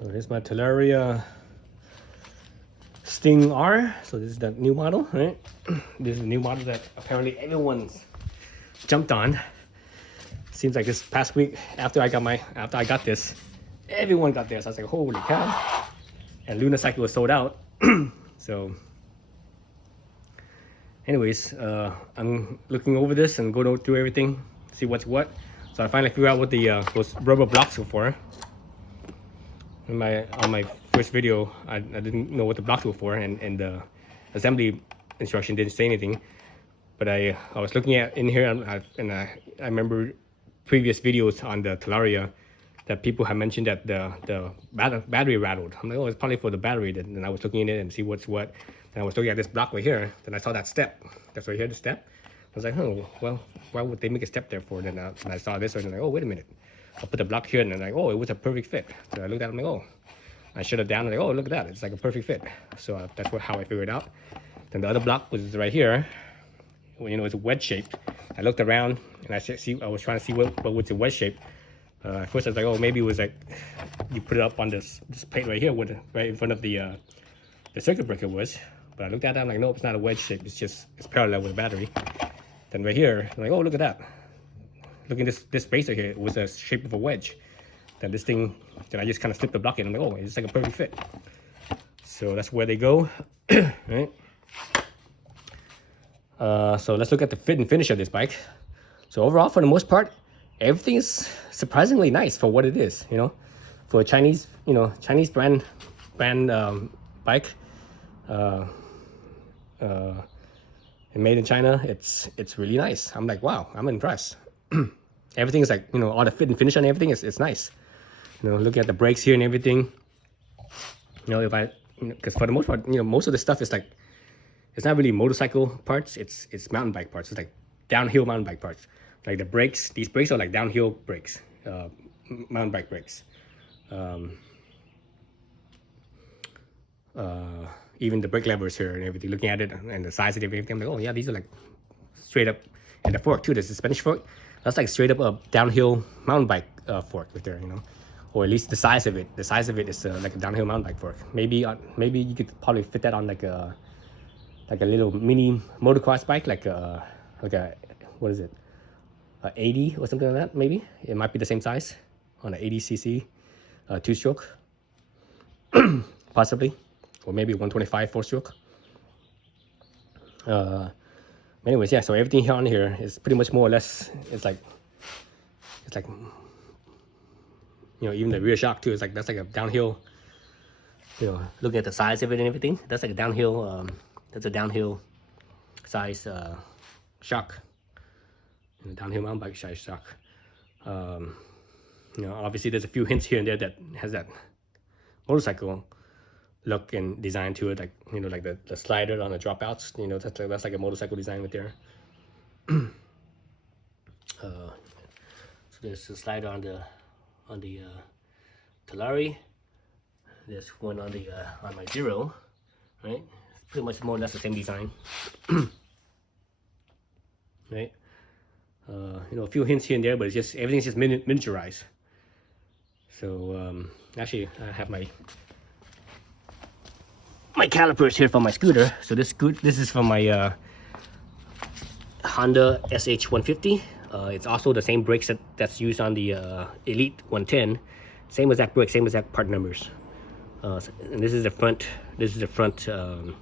So here's my Talaria StingR. So this is the new model, right? This is the new model that apparently everyone's jumped on. Seems like this past week after I got this, everyone got this. I was like, holy cow! And Lunar Cycle was sold out. So, anyways, I'm looking over this and going through everything, see what's what. So I finally figured out what the those rubber blocks were for. On my first video, I didn't know what the blocks were for, and the assembly instruction didn't say anything. But I was looking at in here, and I remember previous videos on the Talaria that people have mentioned that the battery rattled. I'm like, oh, it's probably for the battery. Then I was looking at it and see what's what. And I was looking at this block right here. Then I saw that step. That's right here, the step. I was like, oh, well, why would they make a step there for? Then I saw this and I'm like, oh, wait a minute. I'll put the block here, and I'm like, oh, it was a perfect fit. So I looked at it, I'm like, oh. I shut it down, and like, oh, look at that. It's like a perfect fit. So that's how I figured it out. Then the other block was right here. You know, it's a wedge shape. I looked around, and I was trying to see what was the wedge shape. At first I was like, oh, maybe it was like you put it up on this plate right here, right in front of the circuit breaker was. But I looked at it, I'm like, nope, it's not a wedge shape. It's parallel with the battery. Then right here, I'm like, oh, look at that. Look at this spacer here. It was a shape of a wedge. Then this thing, then I just kind of slipped the block in. I'm like, oh, it's like a perfect fit. So that's where they go, right? So let's look at the fit and finish of this bike. So overall, for the most part, everything is surprisingly nice for what it is. You know, for a Chinese brand bike, and made in China, it's really nice. I'm like, wow, I'm impressed. Everything is like, you know, all the fit and finish on everything is nice. You know, looking at the brakes here and everything. You know, because for the most part, you know, most of the stuff is like, it's not really motorcycle parts. It's mountain bike parts. It's like downhill mountain bike parts. Like the brakes, these brakes are like downhill brakes, mountain bike brakes. Even the brake levers here and everything. Looking at it and the size of everything, I'm like, oh yeah, these are like straight up. And the fork too, the suspension fork, that's like straight up a downhill mountain bike fork right there, you know, or at least the size of it. The size of it is like a downhill mountain bike fork. Maybe you could probably fit that on like a little mini motocross bike, like a what is it, a 80 or something like that. Maybe it might be the same size on an 80cc two-stroke, possibly, or maybe 125 four-stroke. Anyways, yeah, so everything here on here is pretty much more or less, it's like, you know, even the rear shock too, that's like a downhill, you know, looking at the size of it and everything, that's like a downhill, that's a downhill size shock, you know, downhill mountain bike size shock. You know, obviously there's a few hints here and there that has that motorcycle look and design to it, like, you know, like the slider on the dropouts, you know, that's like a motorcycle design right there. So there's a slider on the Talaria. There's one on my Zero, right? Pretty much more or less the same design, right? You know, a few hints here and there, but it's just everything's just miniaturized. So actually, I have my calipers here for my scooter. So this is from my Honda SH150. It's also the same brakes that's used on the Elite 110. Same exact brakes, same exact part numbers. And this is the front. The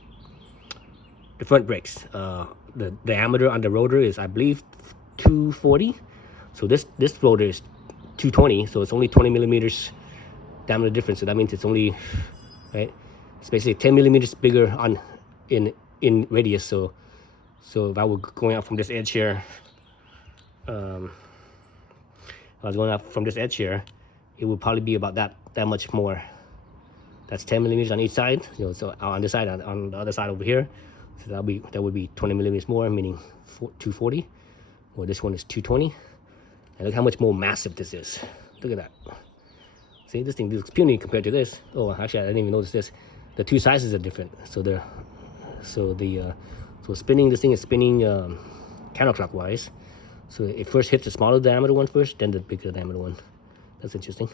front brakes. The diameter on the rotor is, I believe, 240. So this rotor is 220. So it's only 20 millimeters diameter difference. So that means it's only, right? It's basically 10 millimeters bigger in radius. So if I were going out from this edge here, it would probably be about that much more. That's 10 millimeters on each side. You know, so on this side, on the other side over here, so that would be 20 millimeters more, meaning 240. Or this one is 220. And look how much more massive this is. Look at that. See, this thing looks puny compared to this. Oh, actually, I didn't even notice this. The two sizes are different. So spinning, this thing is spinning counterclockwise. So it first hits the smaller diameter one first, then the bigger diameter one. That's interesting.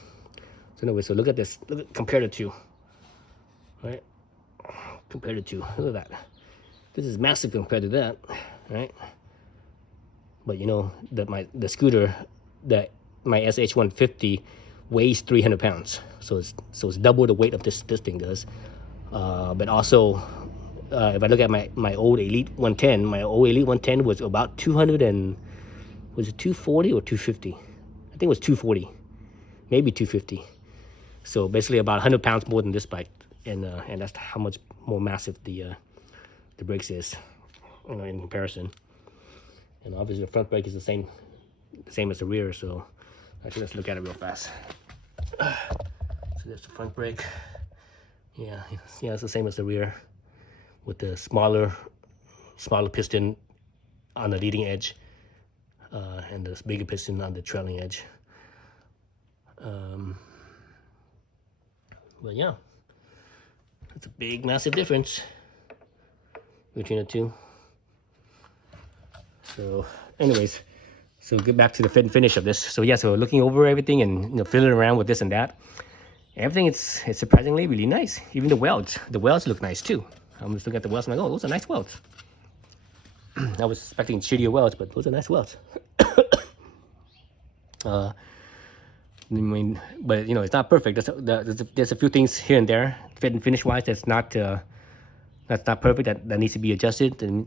So anyway, so look at this. Compare the two, right? Compare the two. Look at that. This is massive compared to that, right? But you know that the scooter, that my SH150 weighs 300 pounds, so it's double the weight of this thing does. But also, if I look at my old Elite 110, my old Elite 110 was about 200 and was it 240 or 250? I think it was 240, maybe 250. So basically about 100 pounds more than this bike, and that's how much more massive the brakes is, you know, in comparison. And obviously the front brake is the same as the rear. So actually, let's look at it real fast. So there's the front brake. Yeah, it's the same as the rear, with the smaller piston on the leading edge, and the bigger piston on the trailing edge. But yeah, it's a big, massive difference between the two. So anyways, so get back to the fit and finish of this. So yeah, so looking over everything and, you know, fiddling around with this and that, everything it's surprisingly really nice. Even the welds look nice too. I'm just looking at the welds and I'm like, oh, those are nice welds. I was expecting shittier welds, but those are nice welds. I mean, but you know, it's not perfect. There's a few things here and there, fit and finish wise, that's not perfect. That needs to be adjusted. And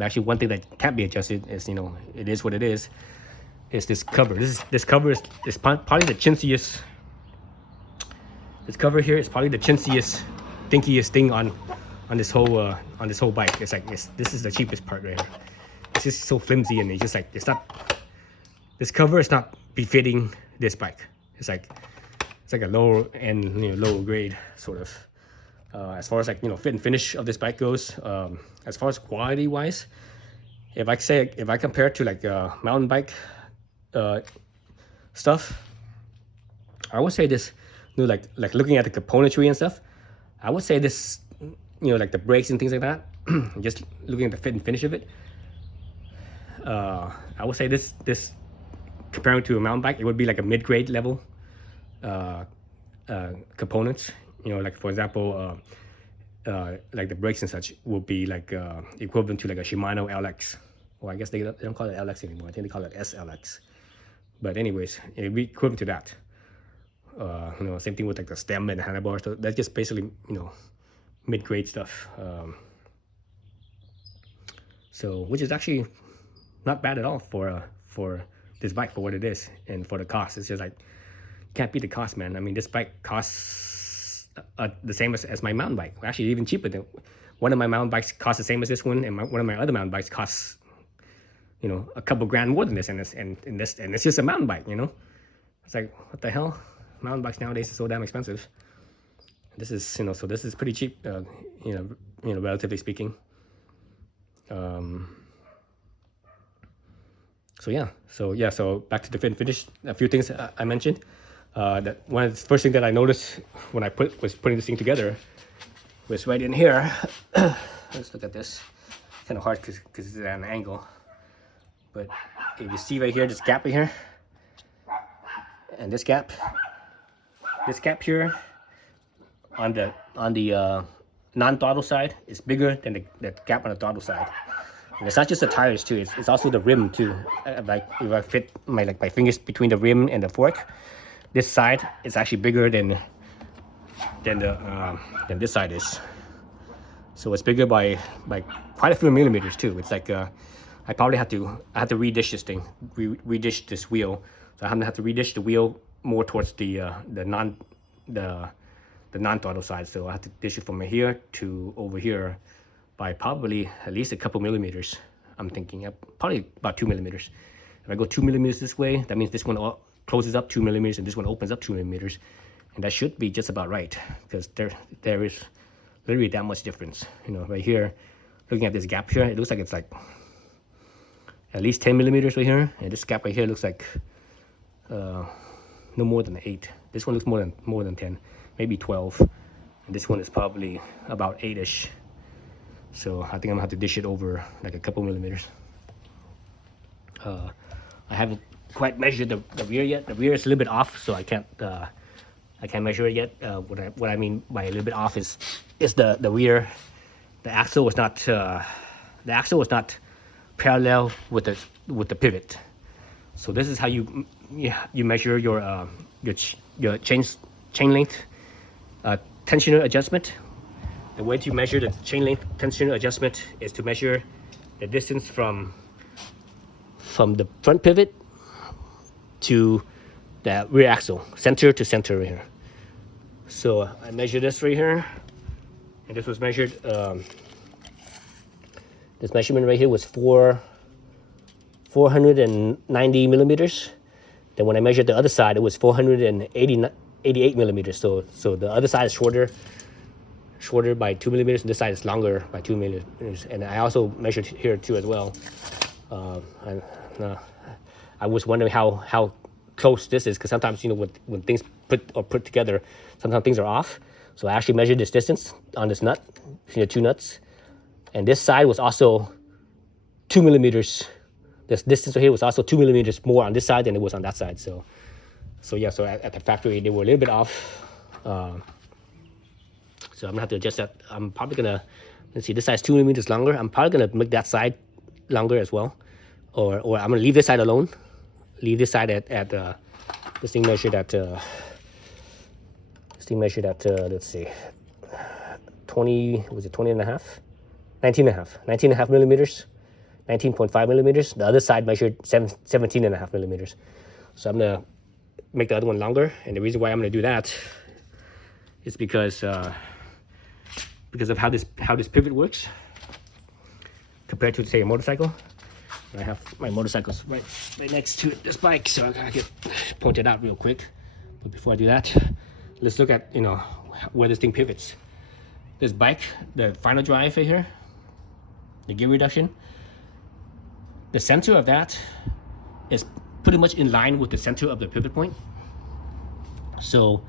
actually, one thing that can't be adjusted is, you know, it is what it is. Is this cover? This cover is probably the chintziest. This cover here is probably the chintziest, stinkiest thing on this whole bike. It's like this is the cheapest part right here. It's just so flimsy, and it's just like this cover is not befitting this bike. It's like a lower end, you know, lower grade sort of. As far as, like, you know, fit and finish of this bike goes, as far as quality wise, if I compare it to like mountain bike stuff, I would say this, you know, like looking at the componentry and stuff, I would say this, you know, like the brakes and things like that, just looking at the fit and finish of it, I would say this comparing to a mountain bike, it would be like a mid-grade level components. You know, like for example, like the brakes and such will be like equivalent to like a Shimano LX. Well, I guess they don't call it LX anymore. I think they call it SLX. But anyways, it would be equivalent to that. You know, same thing with like the stem and the handlebars. So that's just basically, you know, mid-grade stuff. So which is actually not bad at all for this bike, for what it is and for the cost. It's just like, can't beat the cost, man. I mean, this bike costs the same as my mountain bike. Actually, even cheaper than one of my mountain bikes costs the same as this one, and one of my other mountain bikes costs, you know, a couple grand more than this, and it's just a mountain bike, you know. It's like, what the hell? Mountain bikes nowadays are so damn expensive. This is, you know, so this is pretty cheap, you know, relatively speaking. So back to the fit and finish. A few things I mentioned. That one of the first thing that I noticed when I was putting this thing together was right in here. Let's look at this. It's kind of hard because it's at an angle. But if you see right here, this gap right here, and this gap here on the non-throttle side is bigger than the gap on the throttle side. And it's not just the tires too; it's also the rim too. Like if I fit my fingers between the rim and the fork, this side is actually bigger than this side is. So it's bigger by quite a few millimeters too. It's like I probably have to redish this thing, redish this wheel. So I'm gonna have to redish the wheel more towards the non-throttle side. So I have to dish it from here to over here by probably at least a couple millimeters. I'm thinking probably about 2 millimeters. If I go 2 millimeters this way, that means this one closes up 2 millimeters and this one opens up 2 millimeters, and that should be just about right, because there is literally that much difference. You know, right here, looking at this gap here, it looks like it's like at least 10 millimeters right here, and this gap right here looks like no more than 8. This one looks more than 10, maybe 12, and this one is probably about 8ish. So I think I'm gonna have to dish it over like a couple millimeters. I haven't quite measure the rear yet. The rear is a little bit off, so I can't measure it yet. What I mean by a little bit off is the rear. The axle was not parallel with the pivot. So this is how you measure your chain length tensioner adjustment. The way to measure the chain length tensioner adjustment is to measure the distance from the front pivot to the rear axle, center to center right here. So I measured this right here, and this was measured. This measurement right here was 490 millimeters. Then when I measured the other side, it was 488 millimeters. So the other side is shorter by 2 millimeters, and this side is longer by 2 millimeters. And I also measured here too as well. I was wondering how close this is, because sometimes, you know, when things put together, sometimes things are off. So I actually measured this distance on this nut, between the two nuts, and this side was also 2 millimeters. This distance right here was also 2 millimeters more on this side than it was on that side. So yeah, so at the factory they were a little bit off. So I'm gonna have to adjust that. I'm probably gonna, let's see, this side's 2 millimeters longer. I'm probably gonna make that side longer as well, or I'm gonna leave this side alone. Leave this side at this thing measured at let's see, 20, was it 20 and a half? 19 and a half millimeters, 19.5 millimeters. The other side measured 17 and a half millimeters. So I'm gonna make the other one longer, and the reason why I'm gonna do that is because of how this pivot works compared to, say, a motorcycle. I have my motorcycles right next to this bike, so I gotta get pointed out real quick. But before I do that, let's look at, you know, where this thing pivots. This bike, the final drive right here, the gear reduction, the center of that is pretty much in line with the center of the pivot point. So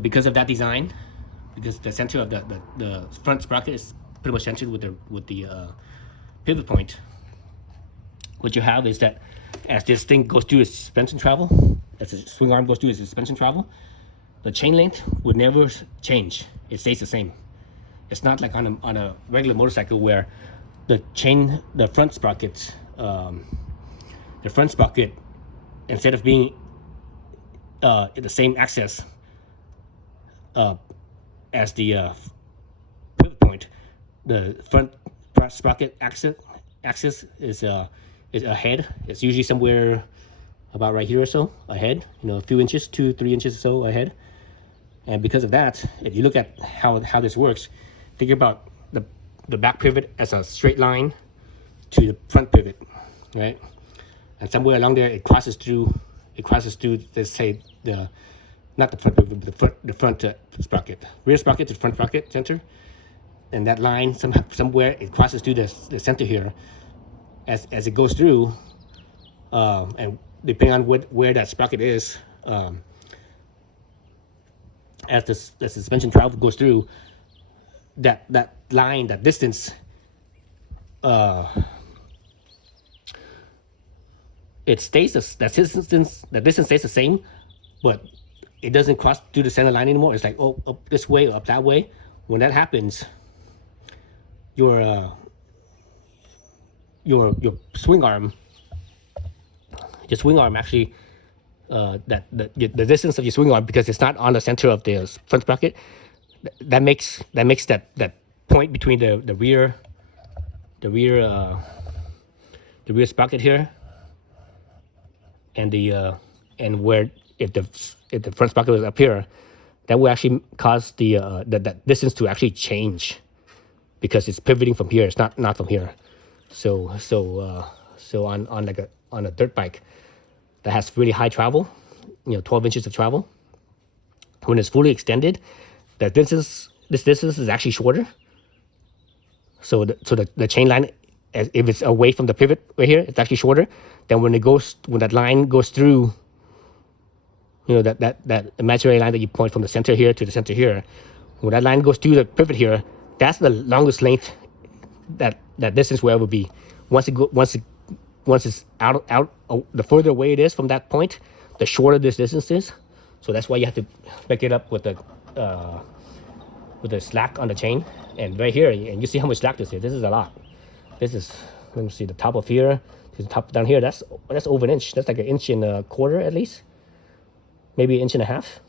because of that design, because the center of the front sprocket is pretty much centered with the pivot point, what you have is that as this thing goes through its suspension travel, as the swing arm goes through its suspension travel, the chain length would never change. It stays the same. It's not like on a regular motorcycle where the front sprocket, instead of being the same axis as the pivot point, the front sprocket axis is ahead. It's usually somewhere about right here or so ahead, you know, a few inches, 2-3 inches or so ahead. And because of that, if you look at how this works, think about the back pivot as a straight line to the front pivot, right? And somewhere along there it crosses through, let's say, not the front pivot, but the front sprocket, rear sprocket to front sprocket center. And that line somewhere it crosses through the center here. As it goes through, and depending on where that sprocket is, as the suspension travel goes through, that line, that distance, it stays that distance stays the same, but it doesn't cross through the center line anymore. It's like, oh, up this way or up that way. When that happens, your swing arm actually, the distance of your swing arm, because it's not on the center of the front sprocket, that makes that point between the rear sprocket here and where, if the front sprocket was up here, that will actually cause that distance to actually change, because it's pivoting from here. It's not from here. So on a dirt bike that has really high travel, 12 inches of travel, when it's fully extended, this distance is actually shorter. So the chain line, if it's away from the pivot right here, it's actually shorter. Then when that line goes through, that imaginary line that you point from the center here to the center here, when that line goes through the pivot here, that's the longest length that distance will ever be. Once it once it's the further away it is from that point, the shorter this distance is. So that's why you have to pick it up with the slack on the chain. And right here, and you see how much slack this is. This is a lot. This is, let me see, the top of here to the top down here. That's over an inch. That's like an inch and a quarter at least, maybe an inch and a half.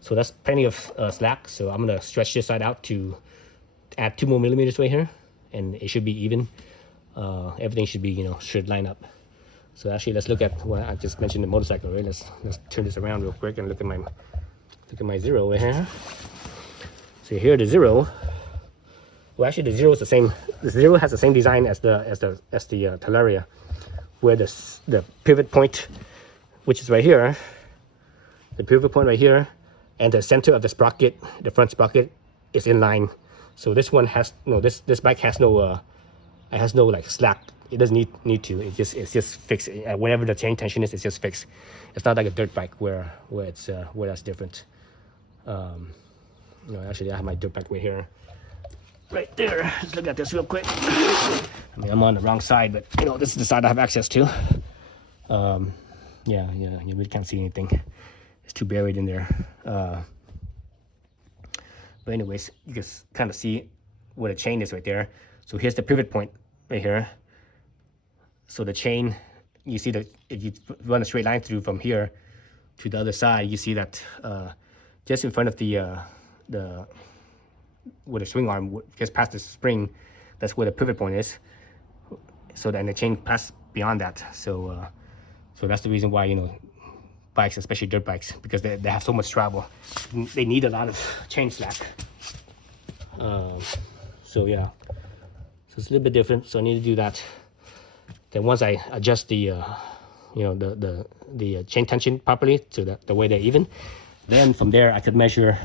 So that's plenty of slack. So I'm gonna stretch this side out to add 2 more millimeters right here, and it should be even. Everything should be, should line up. So actually, let's look at what I just mentioned, the motorcycle. Right? Let's turn this around real quick and look at my zero right here. So here the zero. Well, actually, the zero is the same. The zero has the same design as the Talaria, where the pivot point, which is right here, the pivot point right here, and the center of the sprocket, the front sprocket, is in line. So this one has this bike has no it has no like slack. It doesn't need to. It's just fixed. Whenever the chain tension is, it's just fixed. It's not like a dirt bike where that's different. Actually, I have my dirt bike right here, right there. Let's look at this real quick. I mean, I'm on the wrong side, but this is the side I have access to. Yeah, you really can't see anything. It's too buried in there. But anyways, you can kind of see where the chain is right there. So here's the pivot point right here. So the chain, you see that if you run a straight line through from here to the other side, you see that just in front of where the swing arm gets past the spring, that's where the pivot point is. So then the chain passes beyond that. So that's the reason why bikes, especially dirt bikes, because they have so much travel, they need a lot of chain slack. So yeah, so it's a little bit different. So I need to do that. Then once I adjust the chain tension properly to the way they're even, then from there I could measure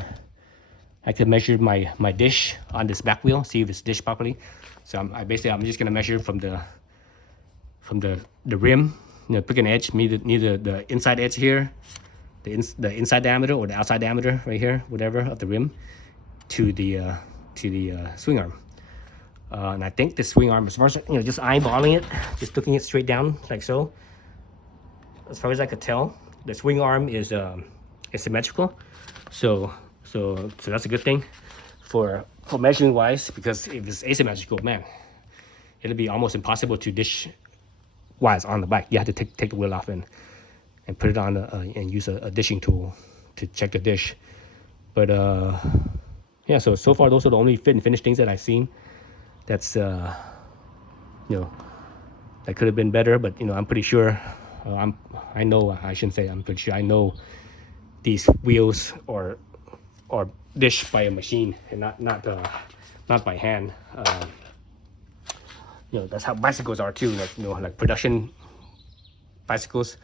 my dish on this back wheel, see if it's dished properly. So I'm just gonna measure from the rim, pick an edge, neither the inside edge here, the inside diameter or the outside diameter right here, whatever, of the rim, to the swing arm. And I think the swing arm, as far as just eyeballing it, just looking it straight down like so, as far as I could tell, the swing arm is symmetrical. So that's a good thing for measuring wise, because if it's asymmetrical, man, it'll be almost impossible to dish wise on the bike. You have to take the wheel off and put it on and use a dishing tool to check the dish. But yeah, so far those are the only fit and finish things that I've seen. That's that could have been better, but I'm pretty sure. I know I shouldn't say I'm pretty sure. I know these wheels are dished by a machine and not by hand. That's how bicycles are too. Like production bicycles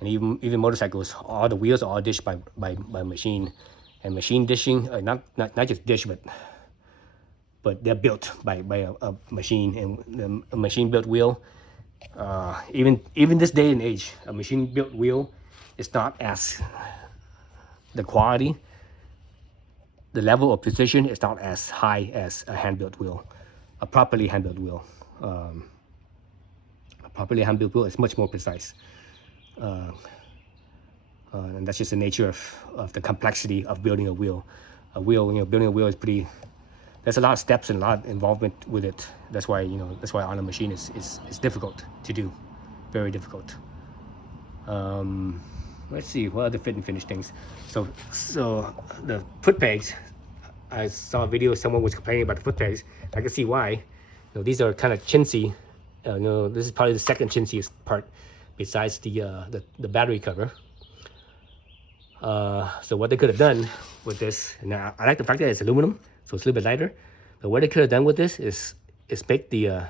and even motorcycles. All the wheels are all dished by machine, and machine dishing. Not just dish, but they're built by a machine, and a machine built wheel. Even this day and age, a machine built wheel is not as the quality. The level of precision is not as high as a hand-built wheel, a properly hand-built wheel. A properly hand-built wheel is much more precise, and that's just the nature of the complexity of building a wheel. Building a wheel is pretty. There's a lot of steps and a lot of involvement with it. That's why on a machine is difficult to do, very difficult. Let's see what other fit and finish things. So the foot pegs, I saw a video, someone was complaining about the foot pegs. I can see why. These are kind of chintzy. This is probably the second chintziest part, besides the battery cover. So what they could have done with this, and I like the fact that it's aluminum, so it's a little bit lighter. But what they could have done with this is make the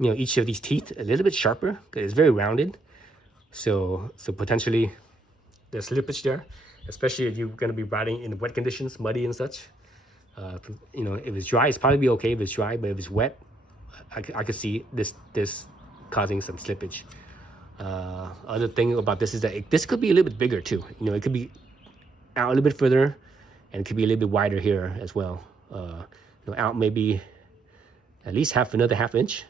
each of these teeth a little bit sharper, because it's very rounded. So potentially there's slippage there, especially if you're going to be riding in wet conditions, muddy and such. If it's dry, it's probably be okay if it's dry, but if it's wet, I could see this causing some slippage. Other thing about this is that this could be a little bit bigger too. It could be out a little bit further, and it could be a little bit wider here as well. Out maybe at least another half inch.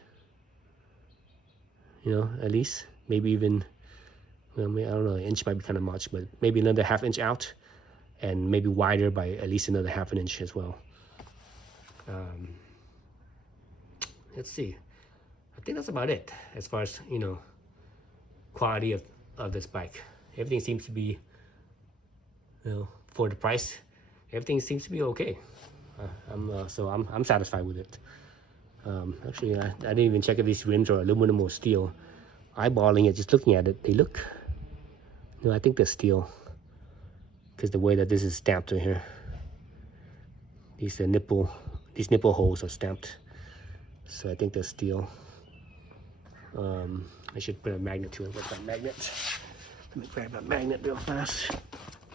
you know, at least. Maybe even, well, I don't know, an inch might be kind of much, but maybe another ½ inch out, and maybe wider by at least another ½ inch as well. Let's see. I think that's about it as far as, you know, quality of this bike. Everything seems to be, you know, for the price, everything seems to be okay. So I'm satisfied with it. Actually, I didn't even check if these rims are aluminum or steel. Eyeballing it, just looking at it, they look, no, I think they're steel, because the way that this is stamped right here, these nipple holes are stamped, so I think they're steel. I should put a magnet to it. What's that magnet? Let me grab that magnet real fast.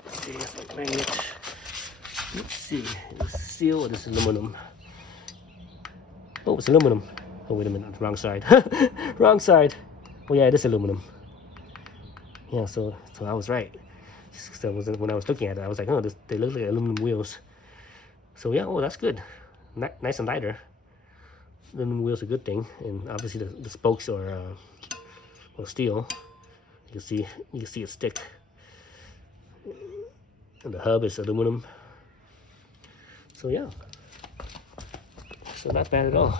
Let's see, that's a magnet. Let's see, it's steel or this aluminum? Oh, it's aluminum. Oh, wait a minute, wrong side. Wrong side. Oh yeah, it is aluminum. Yeah, so I was right. So when I was looking at it, I was like, oh, they look like aluminum wheels. So yeah, oh, that's good. Nice and lighter. Aluminum wheels are a good thing, and obviously the spokes are steel. You can see it stick. And the hub is aluminum. So yeah, so not bad at all.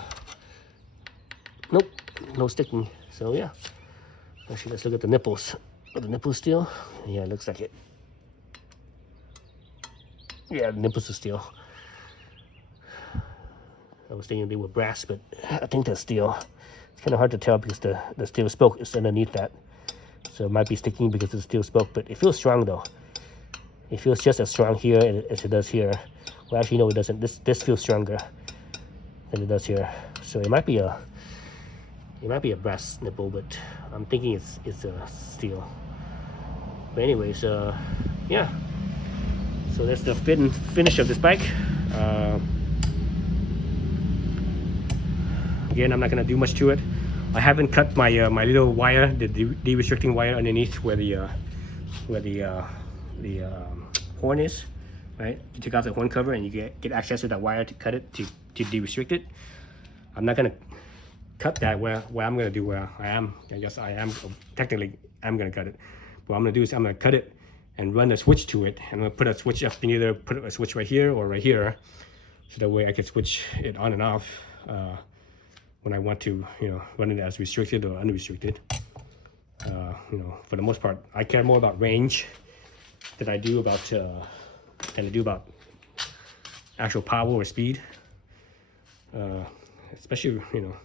Nope, no sticking. So yeah. Actually, let's look at the nipples. Are the nipples steel? Yeah, it looks like it. Yeah, the nipples are steel. I was thinking they were brass, but I think they're steel. It's kind of hard to tell because the steel spoke is underneath that. So it might be sticking because of the steel spoke, but it feels strong though. It feels just as strong here as it does here. Well, actually, no, it doesn't. This feels stronger than it does here. So it might be a brass nipple, but I'm thinking it's a steel. But anyways, yeah. So that's the finish of this bike. Again, I'm not gonna do much to it. I haven't cut my my little wire, the de-restricting wire underneath where the horn is. Right? You take out the horn cover and you get access to that wire to cut it to de-restrict it. I'm not gonna cut that where I'm gonna do where I am. I guess I am technically I'm gonna cut it. What I'm gonna do is I'm gonna cut it and run a switch to it. I'm gonna put a switch up, and either put a switch right here or right here, so that way I can switch it on and off when I want to, you know, run it as restricted or unrestricted. You know, for the most part, I care more about range than I do about actual power or speed. Especially, you know,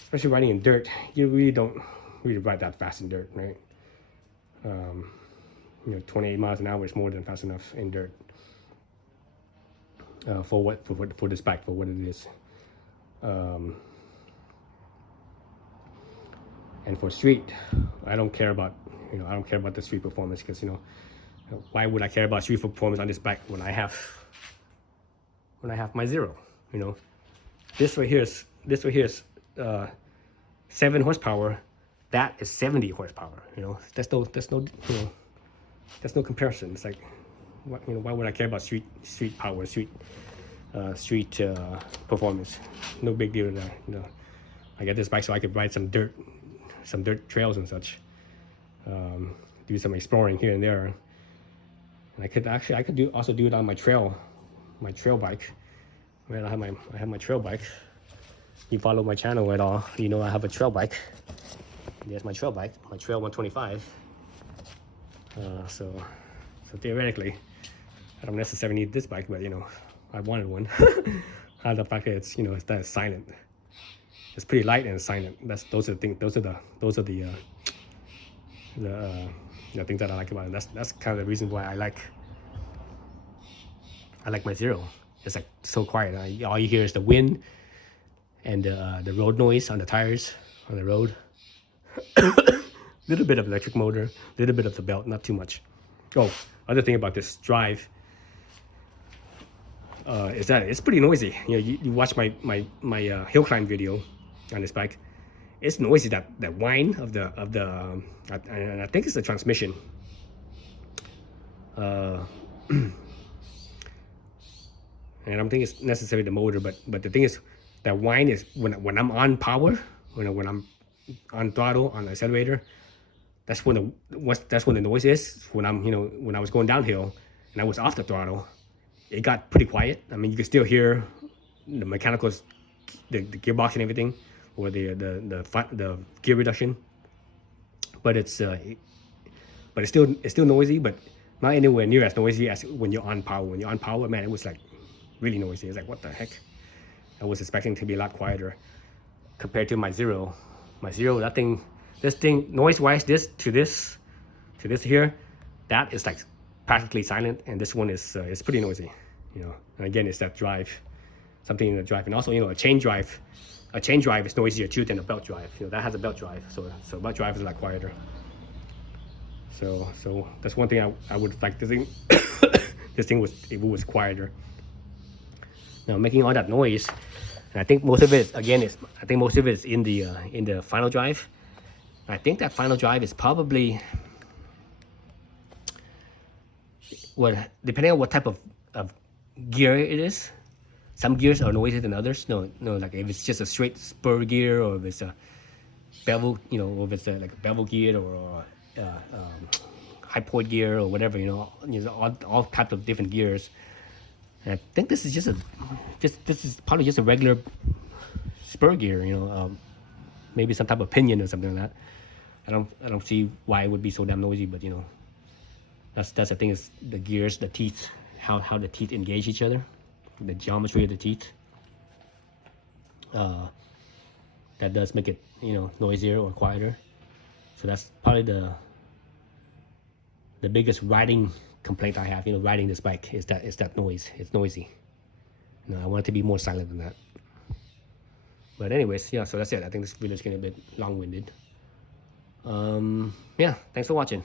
especially riding in dirt, you really don't ride that fast in dirt, right? You know, 28 miles an hour is more than fast enough in dirt for this bike, for what it is. And for street, I don't care about the street performance, because, you know, why would I care about street performance on this bike when I have my zero? You know, this right here is 7 horsepower. That is 70 horsepower. You know, there's no comparison. It's like, you know, why would I care about street power, street performance? No big deal there. You know, I get this bike so I could ride some dirt trails and such. Do some exploring here and there. And I could also do it on my trail bike. Right, I have my trail bike. You follow my channel at all, you know I have a trail bike. There's my trail bike, my Trail 125. So theoretically, I don't necessarily need this bike, but, you know, I wanted one. How the fact that it's, you know, that it's silent. It's pretty light and it's silent. Those are the things that I like about it. That's kind of the reason why I like my Zero. It's like so quiet. All you hear is the wind and the road noise on the tires on the road. Little bit of electric motor, little bit of the belt, not too much. Oh, other thing about this drive is that it's pretty noisy. You know, you watch my hill climb video on this bike. It's noisy, that whine of the and I think it's the transmission. And I don't think it's necessarily the motor, but the thing is, that whine is when I'm on power, when I'm on throttle on the accelerator, that's when the noise is. When when I was going downhill and I was off the throttle, it got pretty quiet. I mean, you could still hear the mechanicals, the gearbox and everything, or the gear reduction, but it's still noisy, but not anywhere near as noisy as when you're on power. When you're on power, man, it was like really noisy. It's like, what the heck? I was expecting to be a lot quieter compared to my zero. My zero, this thing noise-wise, this here, that is like practically silent, and this one is pretty noisy. And again, it's that drive, something in the drive, and also a chain drive. A chain drive is noisier too than a belt drive. That has a belt drive, so belt drive is a lot quieter. So that's one thing I would like to think. This thing was quieter. Now making all that noise, and I think most of it is in the final drive. I think that final drive is probably depending on what type of gear it is. Some gears are noisier than others. No, like if it's just a straight spur gear, or if it's a bevel, or if it's like a bevel gear, or high point gear, or whatever, all types of different gears. And I think this is probably just a regular spur gear, maybe some type of pinion or something like that. I don't see why it would be so damn noisy, but that's the thing, is the gears, the teeth, how the teeth engage each other, the geometry of the teeth. That does make it noisier or quieter. So that's probably the biggest riding complaint I have, riding this bike, is that noise. It's noisy. I want it to be more silent than that. But anyways, yeah, so that's it. I think this video is getting a bit long-winded. Yeah, thanks for watching.